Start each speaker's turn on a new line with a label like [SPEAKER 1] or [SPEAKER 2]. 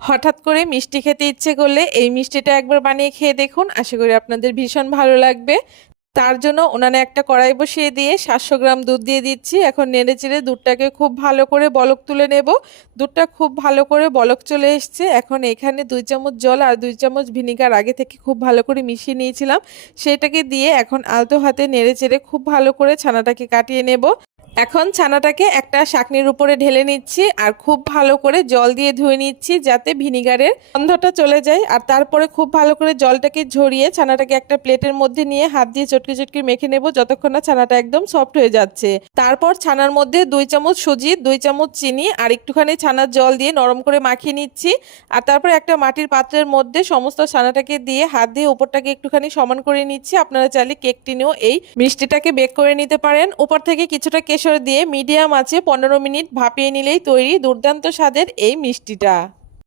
[SPEAKER 1] হঠাৎ করে মিষ্টি খেতে ইচ্ছে করলে এই মিষ্টিটা একবার বানিয়ে খেয়ে দেখুন। আশা করি আপনাদের ভীষণ ভালো লাগবে। তার জন্য ওনানে একটা কড়াই বসিয়ে দিয়ে সাতশো গ্রাম দুধ দিয়ে দিচ্ছি। এখন নেড়ে চেড়ে দুধটাকে খুব ভালো করে বলক তুলে নেব। দুধটা খুব ভালো করে বলক চলে এসছে। এখন এখানে দুই চামচ জল আর দুই চামচ ভিনিগার আগে থেকে খুব ভালো করে মিশিয়ে নিয়েছিলাম। সেটাকে দিয়ে এখন আলতো হাতে নেড়ে চেড়ে খুব ভালো করে ছানাটাকে কাটিয়ে নেব। এখন ছানাটাকে একটা শাকনির উপরে ঢেলে নিচ্ছি আর খুব ভালো করে জল দিয়ে ধুয়ে নিচ্ছি যাতে ভিনিগারের গন্ধটা চলে যায়। আর তারপরে খুব ভালো করে জলটাকে ঝরিয়ে ছানাটাকে একটা প্লেটের মধ্যে নিয়ে হাত দিয়ে চটকে চটকে মেখে নেব যতক্ষণ না ছানাটা একদম সফট হয়ে যাচ্ছে। তারপর ছানার মধ্যে দুই চামচ সুজি, দুই চামচ চিনি আর একটুখানি ছানার জল দিয়ে নরম করে মাখিয়ে নিচ্ছি। আর তারপর একটা মাটির পাত্রের মধ্যে সমস্ত ছানাটাকে দিয়ে হাত দিয়ে উপরটাকে একটুখানি সমান করে নিচ্ছি। আপনারা চাইলে কেক টিনেও এই মিষ্টিটাকে বেক করে নিতে পারেন। উপর থেকে কিছুটা কেশর দিয়ে মিডিয়াম আছে পনেরো মিনিট ভাপিয়ে নিলেই তৈরি দুর্দান্ত স্বাদের এই মিষ্টিটা।